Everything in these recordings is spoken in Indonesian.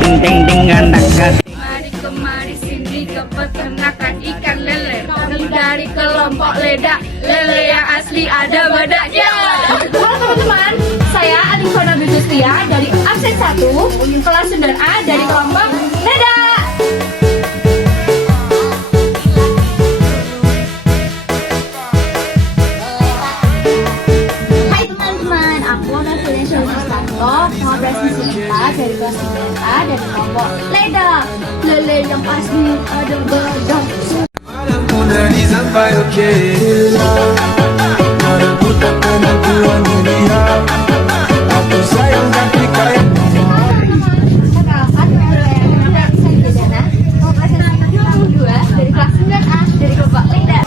ting ting ting gandakan. Mari kemari sini ke peternakan ikan lele. Kami dari kelompok Leda, lele yang asli ada badaknya. Halo teman-teman, saya Alifona Bijustia dari absen 1 kelas 9A dari kelompok Leda. Hai teman-teman, aku Nafila Syaristanto, Pengabras Muslimah dari kelas 9A dari kelompok Leda. Lele yang asli ada badak. Mudah sampai oke. Aku tak pernah tuan dunia. Aku sayang tapi kaya. Perkenalkan, saya Isa Widana, kelas 2 dari kelas 9A dari kelompok Leda.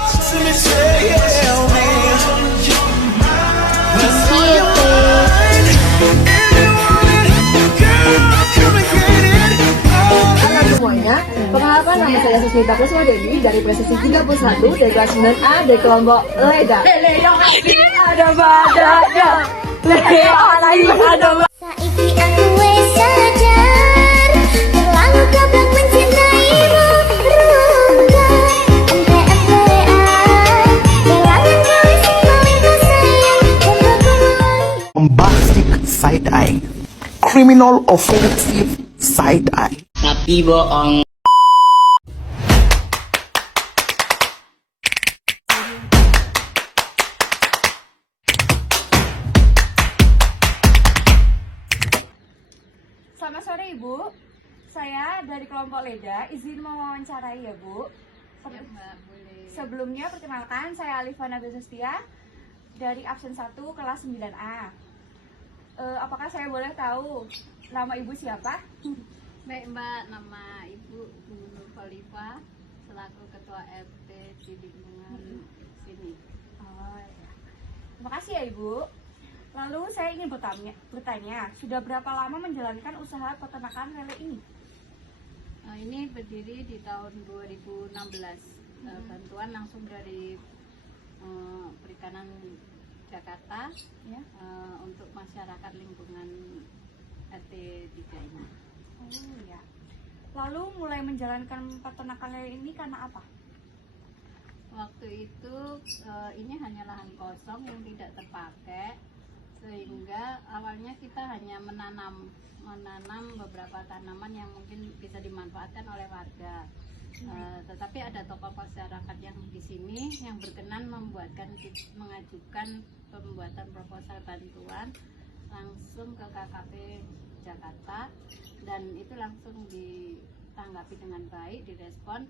Semuanya, perkenalkan nama saya Susmita Kuswadeni dari presisi 31 dari kelas 9A dari kelompok Leda. Lele yang asli ada badaknya. Lele yang asli ada badaknya. Saiki aku wes sadar, terlalu gablek mencintaimu. Ruga, ente-entean, kelangan gawe sing mau sayang, dan aku mulai. Bombastic side eye, criminal offensive side eye. Tapi bohong. Selamat sore Ibu, saya dari kelompok Leda, izin mewawancarai ya Bu. Ya, Mbak, boleh. Sebelumnya perkenalkan, saya Alifana Bijustia dari absen 1 kelas 9A. Apakah saya boleh tahu nama Ibu siapa? Baik Mbak, nama Ibu Bu Nur Khalifa selaku Ketua RT di lingkungan sini. Oh, ya. Terima kasih ya Ibu. Lalu saya ingin bertanya, sudah berapa lama menjalankan usaha peternakan lele ini? Ini berdiri di tahun 2016. Bantuan langsung dari Perikanan Jakarta Ya. untuk masyarakat lingkungan RT 3 ini. Oh ya. Lalu mulai menjalankan peternakan lele ini karena apa? Waktu itu ini hanya lahan kosong yang tidak terpakai, sehingga awalnya kita hanya menanam beberapa tanaman yang mungkin bisa dimanfaatkan oleh warga. Tetapi ada tokoh masyarakat yang di sini yang berkenan mengajukan pembuatan proposal bantuan langsung ke KKP Jakarta, dan itu langsung ditanggapi dengan baik, direspon.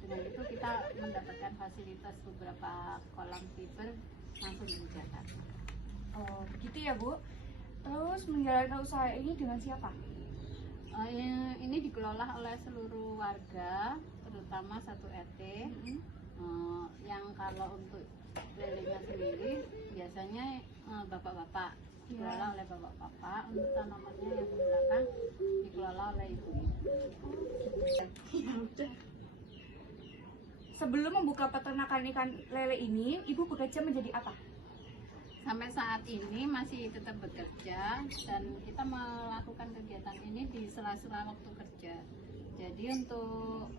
Dengan itu kita mendapatkan fasilitas beberapa kolam fiber langsung di Jakarta. Oh, begitu ya Bu. Terus menjalankan usaha ini dengan siapa? Ini dikelola oleh seluruh warga, terutama satu RT. Yang kalau untuk lelenya sendiri biasanya bapak-bapak, dikelola oleh bapak-bapak. Untuk tanamannya yang di belakang dikelola oleh ibu. Sebelum membuka peternakan ikan lele ini, Ibu bekerja menjadi apa? Sampai saat ini masih tetap bekerja, dan kita melakukan kegiatan ini di sela-sela waktu kerja. Jadi untuk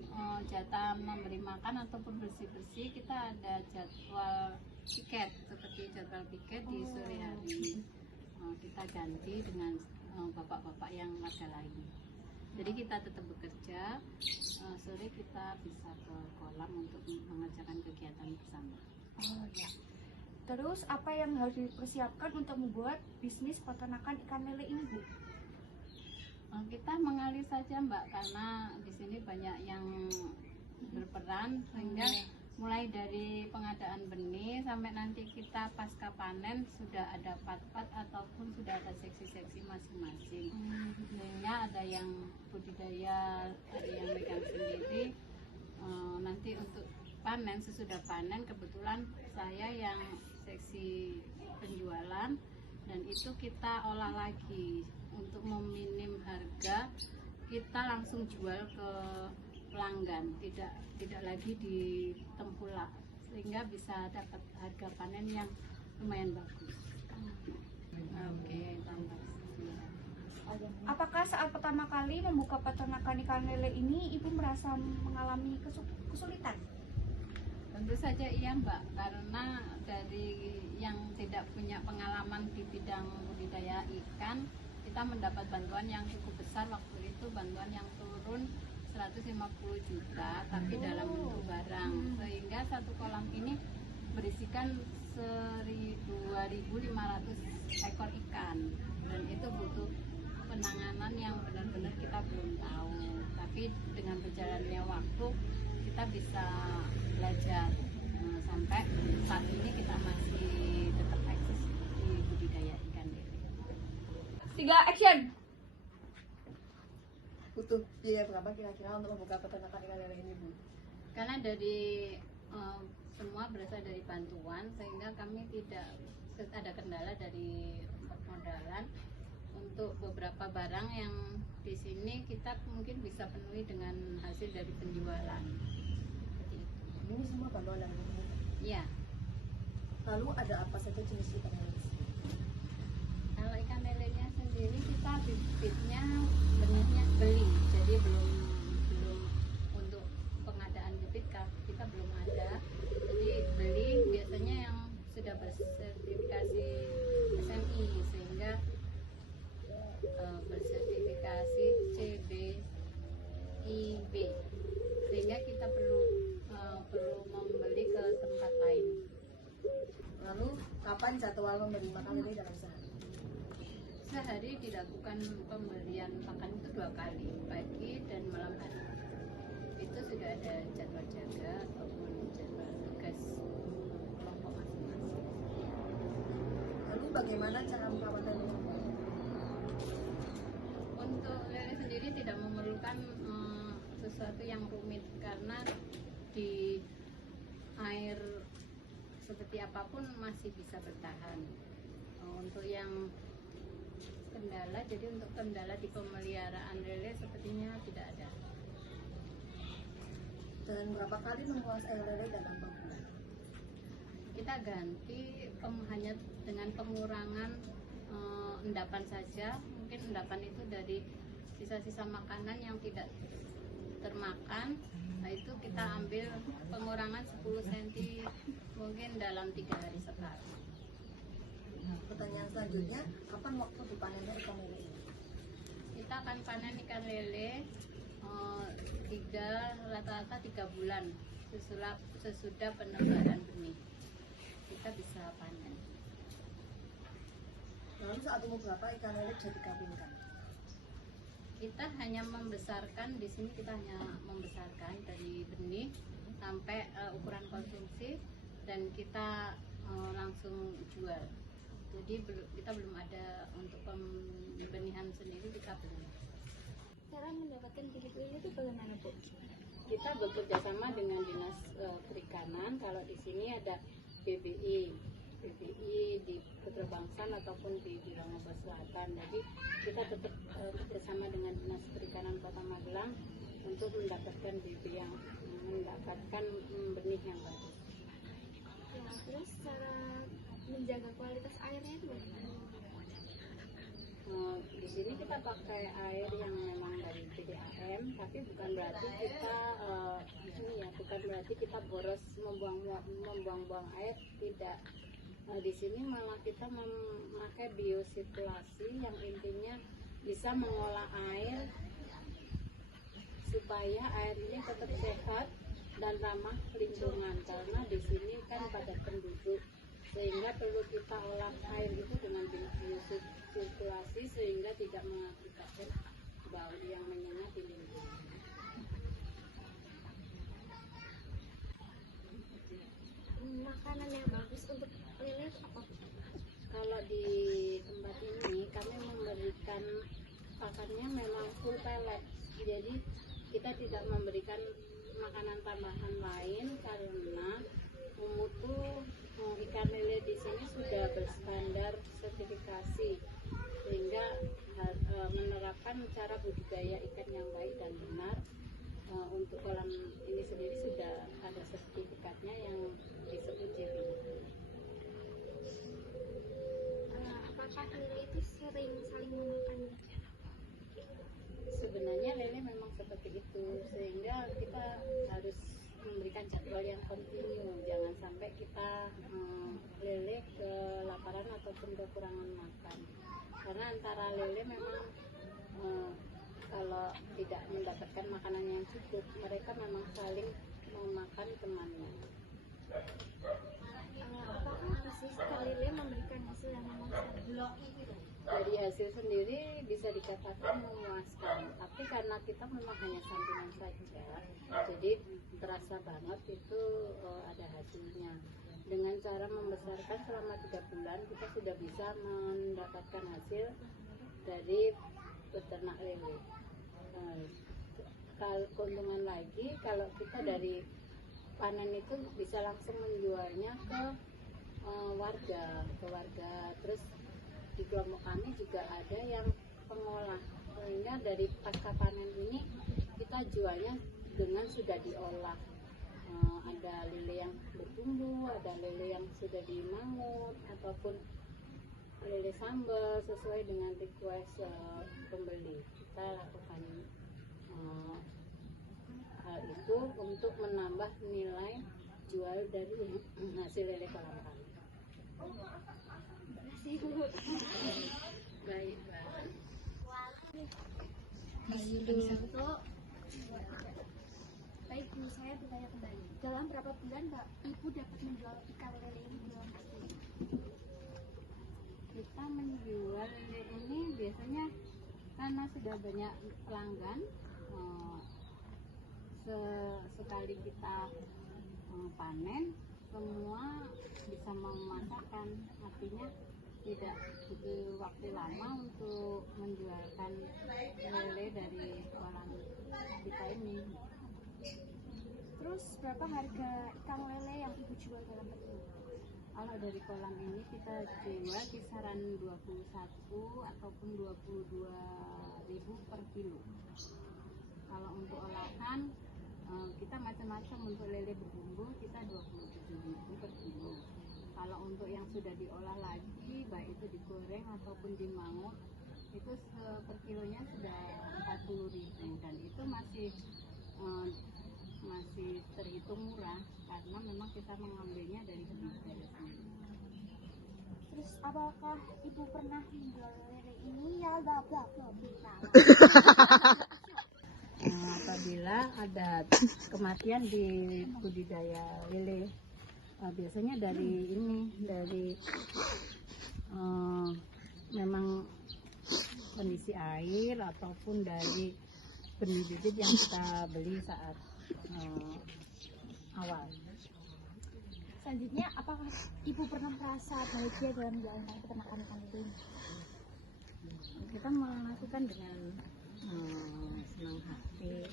jatah memberi makan ataupun bersih-bersih, kita ada jadwal piket, seperti jadwal piket di sore hari. Kita ganti dengan bapak-bapak yang warga lain. Jadi kita tetap bekerja, sore kita bisa ke kolam untuk mengerjakan kegiatan bersama. Oh ya. Terus apa yang harus dipersiapkan untuk membuat bisnis peternakan ikan lele ini, Bu? Kita mengalir saja Mbak, karena di sini banyak yang berperan, sehingga mulai dari pengadaan benih sampai nanti kita pasca panen sudah ada part-part ataupun sudah ada seksi-seksi masing-masing. Sehingga ada yang budidaya, ada yang megang sendiri. Nanti untuk panen, sesudah panen kebetulan saya yang seksi penjualan, dan itu kita olah lagi untuk meminim harga, kita langsung jual ke pelanggan, tidak lagi di tempulak, sehingga bisa dapat harga panen yang lumayan bagus. Oke, tambah. Apakah saat pertama kali membuka peternakan ikan lele ini Ibu merasa mengalami kesulitan? Tentu saja iya Mbak, karena dari yang tidak punya pengalaman di bidang budidaya ikan, kita mendapat bantuan yang cukup besar waktu itu, bantuan yang turun 150 juta tapi dalam bentuk barang, sehingga satu kolam ini berisikan 2.500 ekor ikan, dan itu butuh penanganan yang benar-benar kita belum tahu, tapi dengan berjalannya waktu kita bisa belajar. Sampai saat ini kita masih tetap eksis di budidaya ikan lele. 3 action. Butuh biaya berapa kira-kira untuk membuka peternakan ikan lele ini, Bu? Karena dari semua berasal dari bantuan, sehingga kami tidak ada kendala dari permodalan. Untuk beberapa barang yang di sini kita mungkin bisa penuhi dengan hasil dari penjualan. Seperti itu. Ini semua bantuan dari pemerintah. Iya. Lalu ada apa saja jenis ikan lele? Kalau ikan lelenya sendiri kita bibitnya benihnya beli, jadi belum untuk pengadaan bibit kita belum ada. Jadi beli biasanya yang sudah bersertifikasi SMI, sehingga bersertifikasi CBIB, sehingga kita perlu membeli ke tempat lain. Lalu kapan jadwal memberi makan lele dalam sehari? Sehari dilakukan pemberian makan itu 2 kali, pagi dan malam hari. Itu sudah ada jadwal jaga ataupun jadwal tugas kelompok masing-masing. Lalu bagaimana cara merawat lele? Untuk lele sendiri tidak memerlukan sesuatu yang rumit, karena di air seperti apapun masih bisa bertahan. Untuk yang kendala, jadi untuk kendala di pemeliharaan lele sepertinya tidak ada. Dan berapa kali mengulas air lele dalam bulan? Kita ganti hanya dengan pengurangan endapan saja. Mungkin endapan itu dari sisa-sisa makanan yang tidak termakan. Nah, itu kita ambil pengurangan 10 cm mungkin dalam 3 hari sekali. Pertanyaan selanjutnya, kapan waktu dipanennya ikan lele ini? Kita akan panen ikan lele rata-rata 3 bulan sesudah penebaran benih. Kita bisa panen. Lalu saat umur berapa ikan lele bisa dikawinkan? Kita hanya membesarkan, di sini kita hanya membesarkan dari benih sampai ukuran konsumsi, dan kita langsung jual. Jadi kita belum ada untuk pembenihan sendiri, kita belum. Cara mendapatkan bibit lele itu bagaimana, Bu? Kita bekerja sama dengan dinas perikanan. Kalau di sini ada BBI di Putra Bangsan ataupun di Bilangoba Selatan. Jadi kita tetap bekerjasama dengan dinas perikanan Kota Magelang untuk mendapatkan bibit yang mendapatkan benih yang bagus. Ya, terus cara menjaga kualitas airnya itu bagaimana? Di sini kita pakai air yang memang dari PDAM, tapi bukan berarti kita bukan berarti kita boros membuang-buang air, tidak. Di sini malah kita memakai biosirkulasi yang intinya bisa mengolah air supaya airnya tetap sehat dan ramah lingkungan, karena di sini kan padat penduduk, sehingga perlu kita olah air itu dengan biosirkulasi sehingga tidak mengakibatkan bau yang menyengat di lingkungan. Makanan yang bagus untuk lele itu apa? Kalau di tempat ini kami memberikan pakannya memang full pellet, jadi kita tidak memberikan makanan tambahan lain karena mutu ikan lele di sini sudah berstandar sertifikasi, sehingga menerapkan cara budidaya ikan yang baik dan benar. Untuk kolam ini sendiri sudah ada sertifikatnya yang disebut JBI. Apakah lele itu sering saling memakan? itu, sehingga kita harus memberikan jadwal yang kontinu. Jangan sampai kita lele kelaparan ataupun kekurangan makan, karena antara lele memang kalau tidak mendapatkan makanan yang cukup, mereka memang saling memakan temannya. Apakah bisnis ikan lele memberikan hasil yang memuaskan? Dari hasil sendiri bisa dikatakan memuaskan, tapi karena kita memang hanya sampingan saja, jadi terasa banget itu ada hasilnya. Dengan cara membesarkan selama 3 bulan, kita sudah bisa mendapatkan hasil dari peternak lele. Keuntungan lagi, kalau kita dari panen itu bisa langsung menjualnya ke warga, terus di kelompok kami juga ada yang pengolah, sehingga dari pasca panen ini kita jualnya dengan sudah diolah. Ada lele yang bertumbuh, ada lele yang sudah dimangut, ataupun lele sambal sesuai dengan request pembeli. Kita lakukan hal itu untuk menambah nilai jual dari hasil lele kolam kami. Baik. Baik, ini saya bertanya kembali. Dalam berapa bulan Mbak Ibu dapat menjual ikan lele ini dalam waktu? Kita menjual lele ini biasanya karena sudah banyak pelanggan, sekali kita panen semua bisa memasakkan, artinya tidak butuh waktu lama untuk menjualkan lele dari kolam kita ini. Terus berapa harga ikan lele yang Ibu jual dalam waktu? Kalau dari kolam ini kita jual kisaran 21 ataupun 22.000 per kilo. Kalau untuk olahan kita macam-macam, untuk lele berbumbu kita 27.000 per kilo. Kalau untuk yang sudah diolah lagi, baik itu digoreng ataupun dimangut, itu per kilonya sudah 40.000, dan itu masih terhitung murah karena memang kita mengambilnya dari budidaya sendiri. Terus apakah Ibu pernah menjual lele ini? Ya bla bla bla bla. Apabila ada kematian di budidaya lele, biasanya dari memang kondisi air ataupun dari benih bibit yang kita beli saat awal. Selanjutnya, apakah Ibu pernah merasa bahagia dalam menjalankan peternakan ikan lele ini? Kita melakukan dengan senang hati,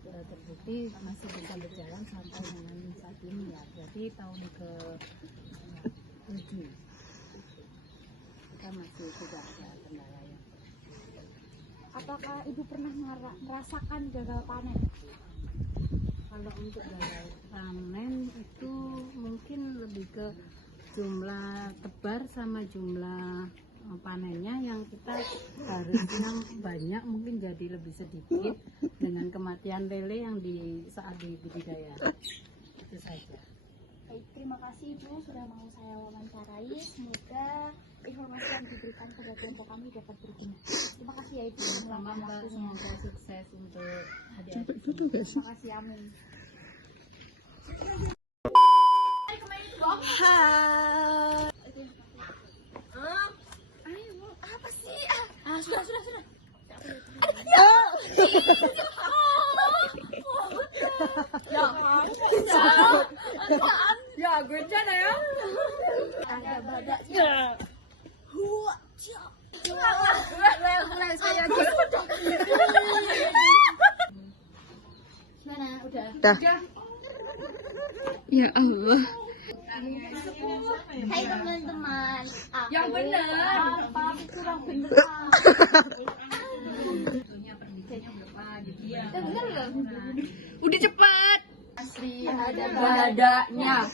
terbukti masih bisa berjalan sampai dengan saat ini ya, berarti tahun ke-7 kita masih tidak ada kendala ya. Apakah Ibu pernah merasakan gagal panen? Kalau untuk gagal panen itu mungkin lebih ke jumlah tebar sama jumlah panennya yang kita harusnya banyak mungkin jadi lebih sedikit dengan kematian lele yang saat di budidaya. Itu saja. Baik, terima kasih Ibu sudah mau saya wawancarai. Semoga informasi yang diberikan kepada kelompok kami dapat berguna. Terima kasih ya Ibu. Semoga sukses untuk adik-adik. Terima kasih, amin. Ya, gue cana ya. Ada badaknya. Gimana? Udah? Ya Allah. Hai teman-teman, Yang benar. Tapi kurang bener. Bener loh. Udah cepat. Asri ada Badaknya.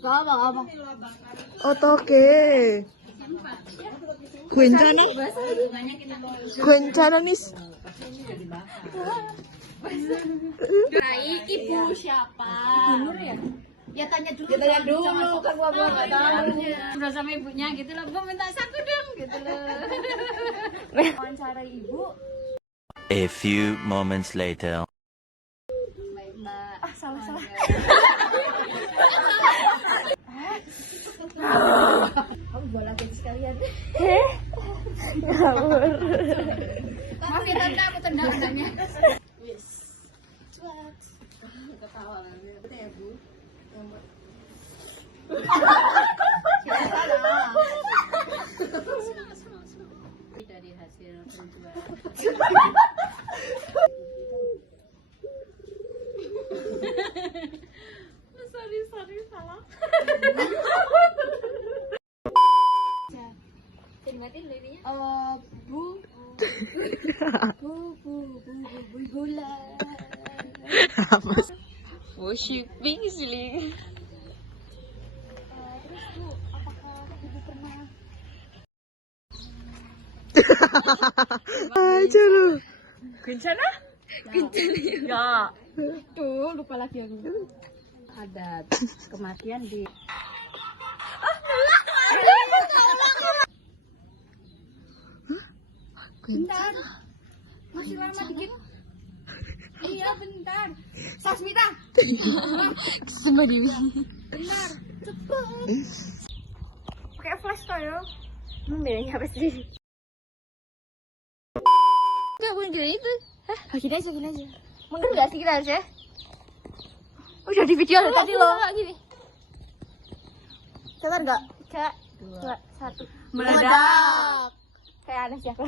Gak apa. Otoke. Kencana. Kencana nih. Ibu siapa? Nur ya? Ya tanya dulu. Kan gua nggak tahu. Udah sama ibunya gitu loh, gua minta satu dong gitu loh. Wawancara ibu. A few moments later. Baik mbak. Salah. Aku bola kecil sekalian. Maaf ya tante, aku tendang-tendangnya. Dari hasil penjualan. sorry salah. Matiin babynya. Bola. Oh, shipping sih. Terus Bu, apakah ibu pernah Aja lu. Kencana? Ya. Tuh, lupa lagi aku. Ada kematian di bentar. Masih lama dikit. Iya, bentar. Sasmita. Sama dia. Bentar. pakai flash toh yo? Bedanya apa sih? Enggak bukan gini itu. Gini aja. Mundur nggak sih kita aja? Udah di video tadi loh. Gini. Sabar nggak? 3, 2, 1. Meledak. Kayak aneh sih aku.